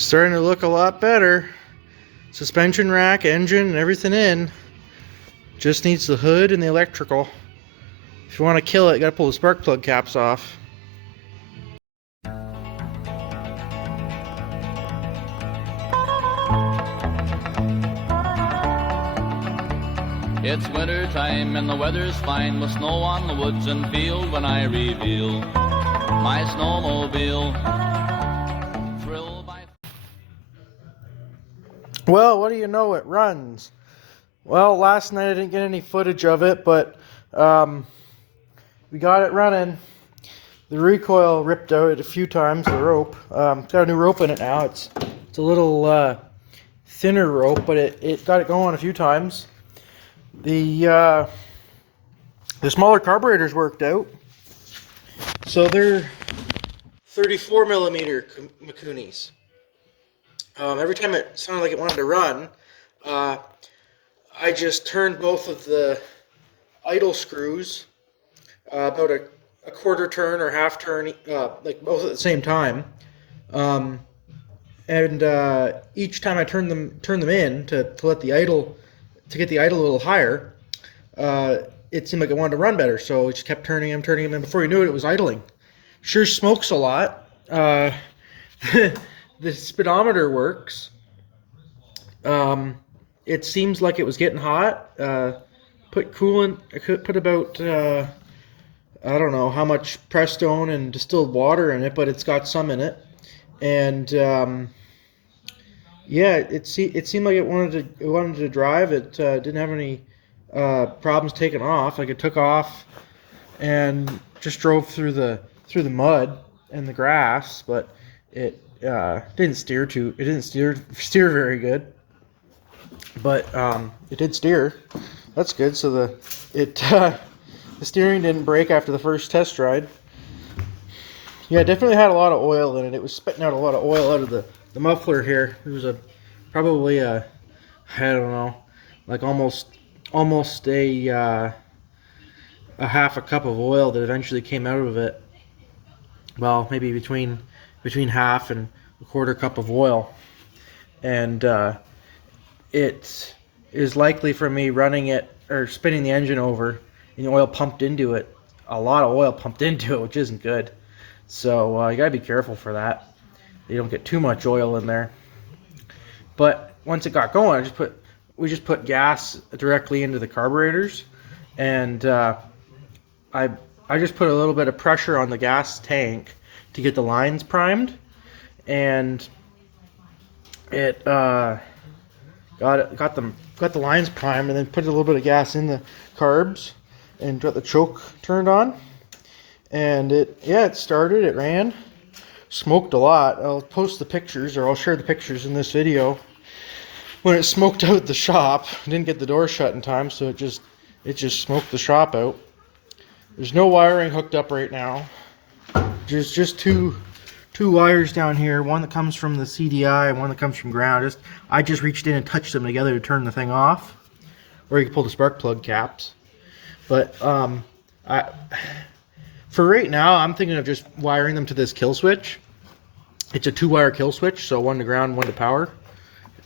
Starting to look a lot better. Suspension rack, engine, and everything in. Just needs the hood and the electrical. If you want to kill it, you gotta pull the spark plug caps off. It's winter time and the weather's fine with snow on the woods and field when I reveal my snowmobile. Thrill by... Well, what do you know? It runs. Well, last night I didn't get any footage of it, but we got it running. The recoil ripped out a few times, the rope. Got a new rope in it now. It's a little thinner rope, but it got it going a few times. The smaller carburetors worked out. So they're 34 millimeter Mikunis. Every time it sounded like it wanted to run, I just turned both of the idle screws about a quarter turn or half turn, like both at the same time. And each time I turned them in to let the idle, to get the idle a little higher, it seemed like it wanted to run better. So it just kept turning them, and before you knew it, it was idling. Sure smokes a lot. The speedometer works. It seems like it was getting hot. Put coolant. I could put about I don't know how much Prestone and distilled water in it, but it's got some in it. And yeah, it seemed like it wanted to drive. It didn't have any problems taking off. Like it took off and just drove through the mud and the grass, but it didn't steer very good. But it did steer. That's good. So the steering didn't break after the first test ride. Yeah, it definitely had a lot of oil in it. It was spitting out a lot of oil out of the muffler here. It was probably a, I don't know, like almost a half a cup of oil that eventually came out of it. Well, maybe between half and a quarter cup of oil. And it is likely from me running it or spinning the engine over and the oil pumped into it. A lot of oil pumped into it, which isn't good. So you gotta be careful for that. You don't get too much oil in there. But once it got going, we just put gas directly into the carburetors, and I just put a little bit of pressure on the gas tank to get the lines primed, and it got the lines primed, and then put a little bit of gas in the carbs and got the choke turned on. And it started, it ran, smoked a lot. I'll post the pictures, or I'll share the pictures in this video. When it smoked out the shop, didn't get the door shut in time, so it just smoked the shop out. There's no wiring hooked up right now. There's just two wires down here, one that comes from the CDI and one that comes from ground. I just reached in and touched them together to turn the thing off, or you can pull the spark plug caps. But for right now, I'm thinking of just wiring them to this kill switch. It's a 2-wire kill switch, so one to ground, one to power.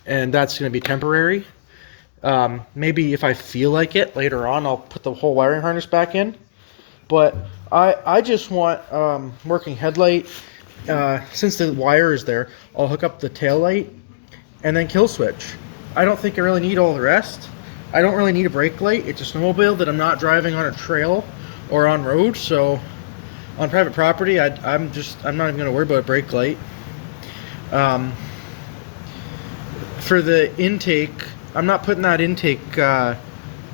And that's going to be temporary. Maybe if I feel like it later on, I'll put the whole wiring harness back in. But I just want working headlight. Since the wire is there, I'll hook up the tail light and then kill switch. I don't think I really need all the rest. I don't really need a brake light. It's a snowmobile that I'm not driving on a trail or on road, so on private property, I'm not even going to worry about a brake light. For the intake, I'm not putting that intake her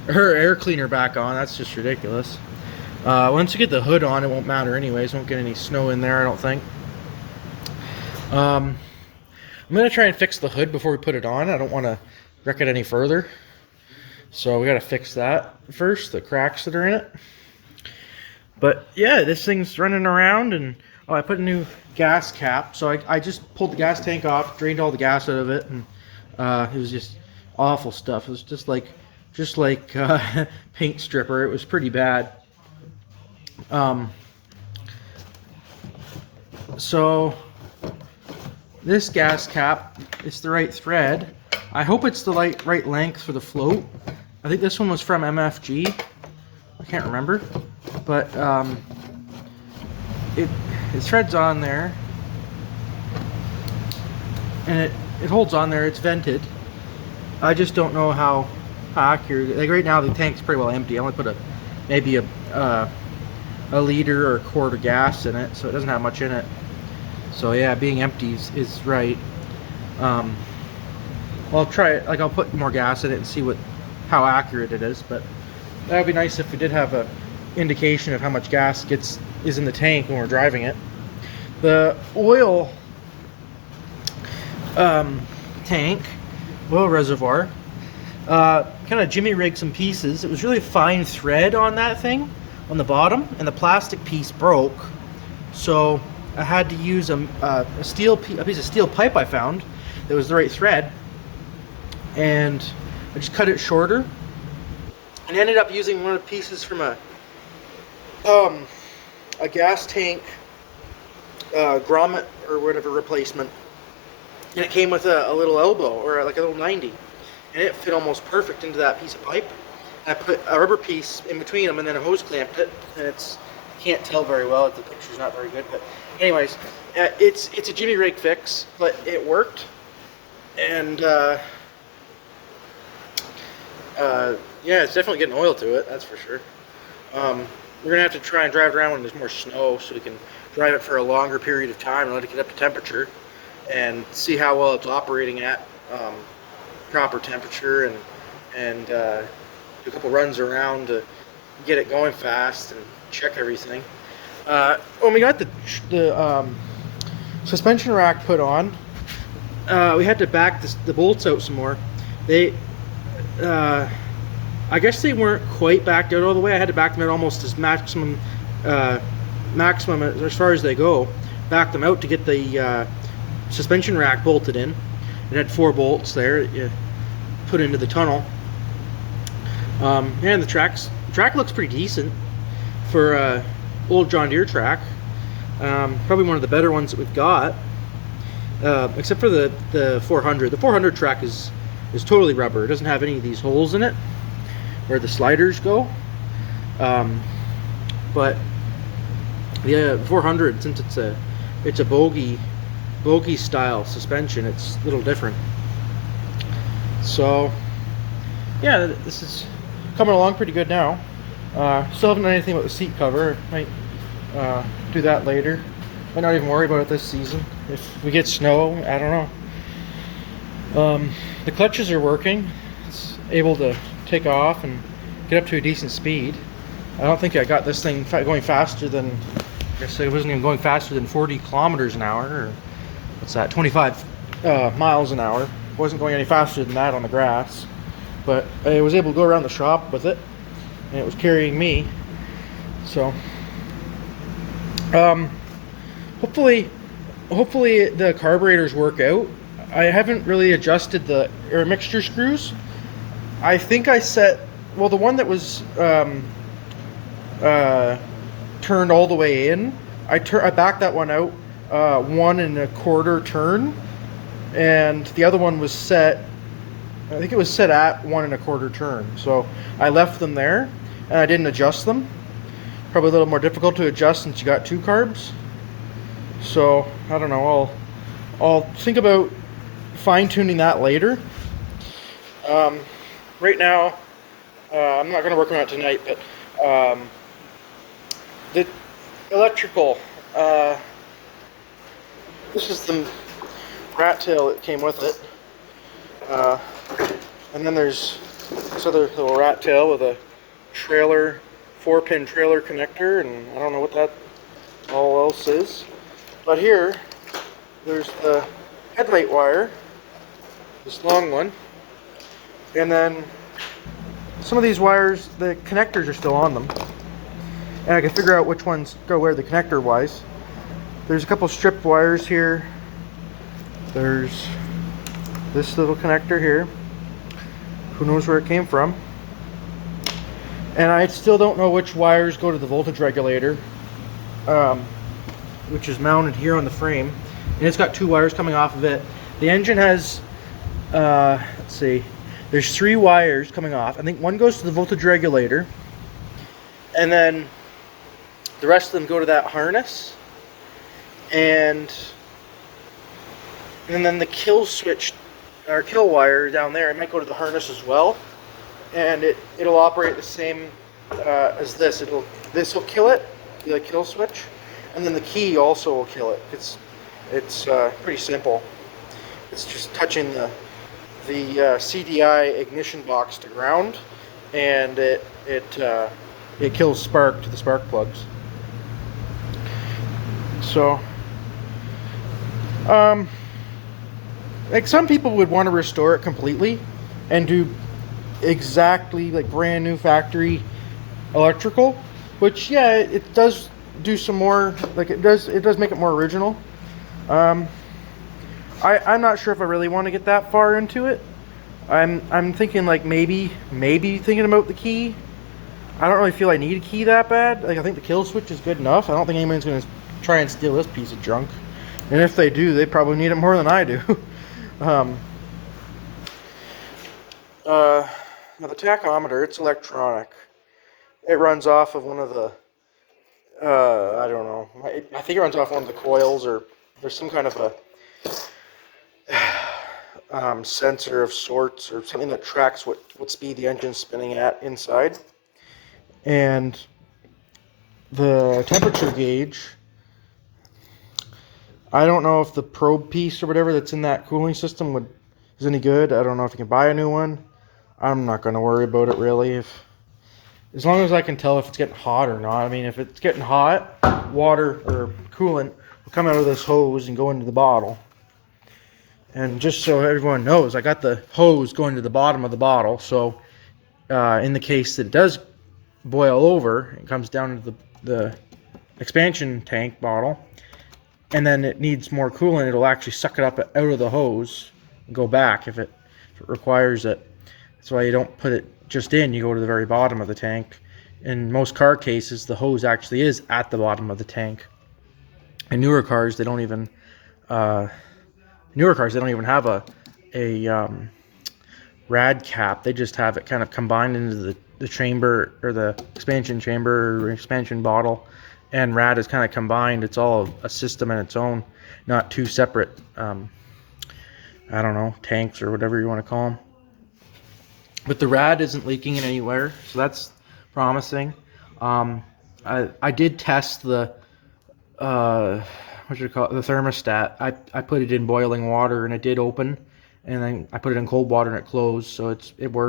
air cleaner back on. That's just ridiculous. Once you get the hood on, it won't matter anyways. Won't get any snow in there, I don't think. I'm going to try and fix the hood before we put it on. I don't want to wreck it any further. So we got to fix that first, the cracks that are in it. But yeah, this thing's running around, and I put a new gas cap. So I just pulled the gas tank off, drained all the gas out of it, and it was just awful stuff. It was just like paint stripper. It was pretty bad. So this gas cap, it's the right thread. I hope it's the right length for the float. I think this one was from MFG. I can't remember, but it threads on there, and it holds on there. It's vented. I just don't know how accurate. Like right now, the tank's pretty well empty. I only put maybe a liter or a quart of gas in it, so it doesn't have much in it. So yeah, being empty is right. I'll try it. Like I'll put more gas in it and see how accurate it is. But that would be nice if we did have a indication of how much gas is in the tank when we're driving it. The oil tank, oil reservoir, kind of jimmy rigged some pieces. It was really fine thread on that thing on the bottom, and the plastic piece broke, so I had to use a piece of steel pipe I found that was the right thread, and I just cut it shorter and ended up using one of the pieces from a gas tank grommet or whatever replacement, and it came with a little elbow, or like a little 90, and it fit almost perfect into that piece of pipe. I put a rubber piece in between them and then a hose clamped it, and can't tell very well, the picture's not very good, but anyways, it's a jimmy rig fix, but it worked. And yeah, it's definitely getting oil to it, that's for sure. We're gonna have to try and drive around when there's more snow, so we can drive it for a longer period of time and let it get up to temperature and see how well it's operating at proper temperature, and do a couple runs around to get it going fast and check everything. When we got the suspension rack put on, we had to back the bolts out some more. I guess they weren't quite backed out all the way. I had to back them out almost as maximum as far as they go. Back them out to get the suspension rack bolted in. It had 4 bolts there that you put into the tunnel. And the track looks pretty decent for old John Deere track. Probably one of the better ones that we've got, except for the 400. The 400 track is totally rubber. It doesn't have any of these holes in it where the sliders go. But the 400, since it's a bogie style suspension, it's a little different. So yeah, this is coming along pretty good now. Still haven't done anything about the seat cover. Might do that later. Might not even worry about it this season. If we get snow, I don't know. The clutches are working. It's able to take off and get up to a decent speed. I don't think I got this thing going faster than, I guess it wasn't even going faster than 40 kilometers an hour, or what's that, 25 miles an hour. It wasn't going any faster than that on the grass, but I was able to go around the shop with it, and it was carrying me. So hopefully the carburetors work out. I haven't really adjusted the air mixture screws. I think I set, well, the one that was turned all the way in, I backed that one out 1 1/4 turn, and the other one was set, I think it was set at 1 1/4 turn. So I left them there and I didn't adjust them. Probably a little more difficult to adjust since you got 2 carbs. So I don't know, I'll think about fine-tuning that later. Right now, I'm not going to work on it tonight, but the electrical, this is the rat tail that came with it, and then there's this other little rat tail with a trailer, 4-pin trailer connector, and I don't know what that all else is. But here, there's the headlight wire, this long one, and then some of these wires, the connectors are still on them, and I can figure out which ones go where the connector wise. There's a couple stripped wires here. There's this little connector here. Who knows where it came from? And I still don't know which wires go to the voltage regulator, which is mounted here on the frame. and it's got 2 wires coming off of it. The engine has, let's see, there's 3 wires coming off. I think one goes to the voltage regulator, and then the rest of them go to that harness, and then the kill switch, or kill wire down there, it might go to the harness as well, and it'll operate the same as this. This will kill it, the kill switch, and then the key also will kill it. It's pretty simple. It's just touching the CDI ignition box to ground, and it kills spark to the spark plugs. So, like, some people would want to restore it completely and do exactly like brand new factory electrical, which, yeah, it does do some more, like it does make it more original. I'm not sure if I really want to get that far into it. I'm thinking like maybe thinking about the key. I don't really feel I need a key that bad. Like, I think the kill switch is good enough. I don't think anyone's gonna try and steal this piece of junk. And if they do, they probably need it more than I do. Now the tachometer, it's electronic. It runs off of one of the, I don't know. I think it runs off one of the coils, or there's some kind of a sensor of sorts, or something that tracks what speed the engine's spinning at inside. And the temperature gauge, I don't know if the probe piece or whatever that's in that cooling system is any good. I don't know if you can buy a new one. I'm not going to worry about it really, as long as I can tell if it's getting hot or not. I mean, if it's getting hot, water or coolant will come out of this hose and go into the bottle. And just so everyone knows, I got the hose going to the bottom of the bottle, so in the case that it does boil over, it comes down into the expansion tank bottle, and then it needs more coolant, it'll actually suck it up out of the hose and go back if it requires it. That's why you don't put it just in, you go to the very bottom of the tank. In most car cases, the hose actually is at the bottom of the tank. In newer cars, they don't even have a rad cap. They just have it kind of combined into the chamber, or the expansion chamber or expansion bottle, and rad is kind of combined. It's all a system in its own, not 2 separate I don't know, tanks or whatever you want to call them. But the rad isn't leaking in anywhere, so that's promising. I did test the what should I call it, the thermostat. I put it in boiling water and it did open, and then I put it in cold water and it closed, so it worked.